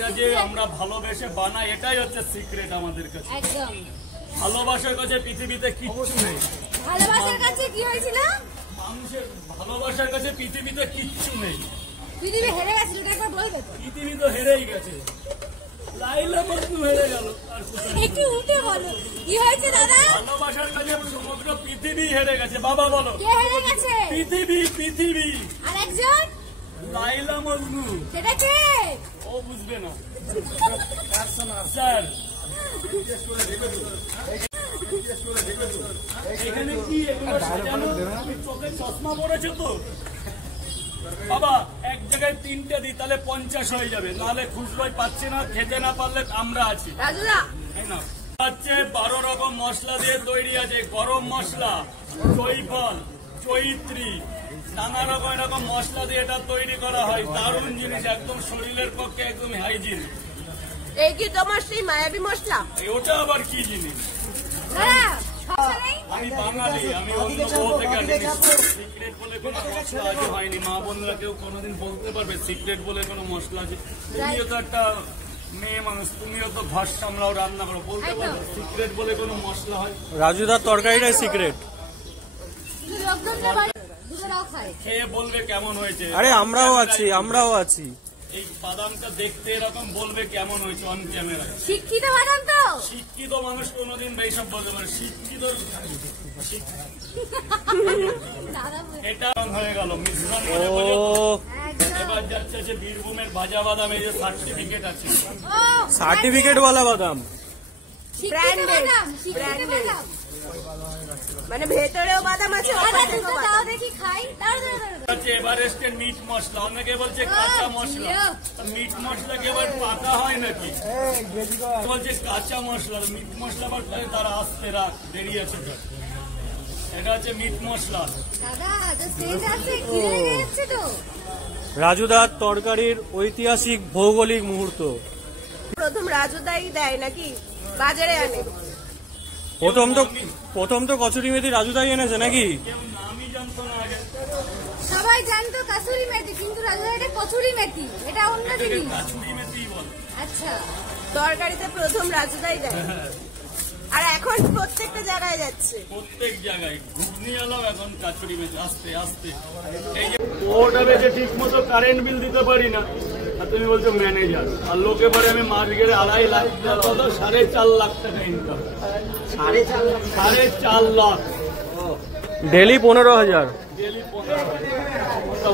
এটা যে আমরা ভালোবেসে বানাই এটাই হচ্ছে সিক্রেট আমাদের কাছে। একদম ভালোবাসার কাছে পৃথিবীতে কিচ্ছু নেই। ভালোবাসার কাছে কি হয়েছিল? মানুষের ভালোবাসার কাছে পৃথিবীতে কিচ্ছু নেই। পৃথিবী হেরে গেছে, এটা একবার বলবে তো? পৃথিবী তো হেরেই গেছে, লাইলা মজনু হেরে গেল। একটু উঠে বলো কি হয়েছে দাদা? ভালোবাসার কাছে সমগ্র পৃথিবী হেরে গেছে। বাবা বলো কে হেরে গেছে? পৃথিবী। পৃথিবী আর একজন লাইলা মজনু, সেটা কে? ও বুঝবে না স্যার। এখানে কি এগুলো সাজানো? চোখে চশমা পড়েছে তো বাবা, এক জায়গায় 3টে দিই তাহলে 50 হয়ে যাবে, নাহলে খুচরোয় পাচ্ছি না, খেতে না পারলে আমরা আছি। রাজুদা হচ্ছে 12 রকম মশলা দিয়ে তৈরি আছে। গরম মশলা, জয়ফল, জয়িত্রী, নানা রকম এরকম মশলা দিয়ে এটা তৈরি করা হয়। দারুণ জিনিস, একদম শরীরের পক্ষে একদম হাইজিন। এই কি তোমার সেই মায়াবী মশলা? ওটা আবার কি জিনিস? আমি বাঙালি, আমি অন্য গ্রহ থেকে আসিনি। সিক্রেট বলে কোনো মশলা আজ হয়নি। মা বোনরা কেউ কোনোদিন বলতে পারবে সিক্রেট বলে কোনো মশলা আছে? তুমিও তো একটা মেয়ে মানুষ, তুমিও তো ঘর সামলাও, রান্না করো, বলতে পারবে সিক্রেট বলে কোনো মশলা হয়? রাজুদার তরকারিটাই সিক্রেট। খেয়ে বলবে কেমন হয়েছে। আরে আমরাও আছি। এই বাদামটা দেখতে এরকম, বলবে কেমন হয়েছে অন ক্যামেরা। শিক্ষিত বাদাম তো? শিক্ষিত মানুষ কোনোদিন এইসব বলতে পারে। শিক্ষিত এটা হয়ে গেল মিশ্রণ। এবার যাচ্ছে যে বীরভূমের ভাজা বাদাম, এই যে সার্টিফিকেট আছে, সার্টিফিকেট ওয়ালা বাদাম, মানে ভেতরেও বাদাম আছে। দেখি খাই। এভারেস্টের মিট মশলা, অনেকে বলছে কাঁচা মশলা। মিট মশলাকে এবার পাকা হয় নাকি? বলছে কাঁচা মশলা, মিট মশলা আবার তারা আসতে রাখ দেরি আছে। এটা হচ্ছে মিট মশলা। রাজুদার তরকারির ঐতিহাসিক ভৌগোলিক মুহূর্ত। প্রথম রাজুদাই দেয় নাকি বাজারে আনে? প্রথম তো কচুরি মেথি রাজুদাই এনেছে নাকি? আমি জানতো না আগে। সবাই জানতো কাসুরি মেথি, কিন্তু রাজুদা এটা কচুরি মেথি, এটা অন্য জিনিস। কাসুরি মেথি বলে। আচ্ছা, তরকারিতে প্রথম রাজুদাই দেয়। আর এখন প্রত্যেকটা জায়গায় যাচ্ছে, প্রত্যেক জায়গায় ঘুগনি আলাও এখন কাচুরি মেথি। আস্তে আস্তে এই যে ওটা বেজে ঠিক মতো কারেন্ট বিল দিতে পারি না, আর তুমি বলছো ম্যানেজার। আর লোকে পরে আমি মাস গেলে 2.5 লাখ, 4.5 লাখ টাকা ইনকাম। 4.5 লাখ ডেলি 15,000।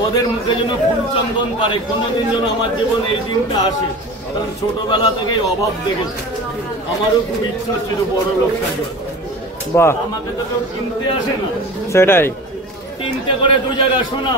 ওদের মুখে যেন ফুলচন্দন পারে, কোনোদিন যেন আমার জীবন এই দিনটা আসে। কারণ ছোটবেলা থেকেই অভাব দেখেছি, আমারও খুব ইচ্ছা ছিল বড় লোক সাজবার। বাহ, আমাকে তো কেউ কিনতে আসে না। সেটাই 3টে করে 2 জায়গা সোনা।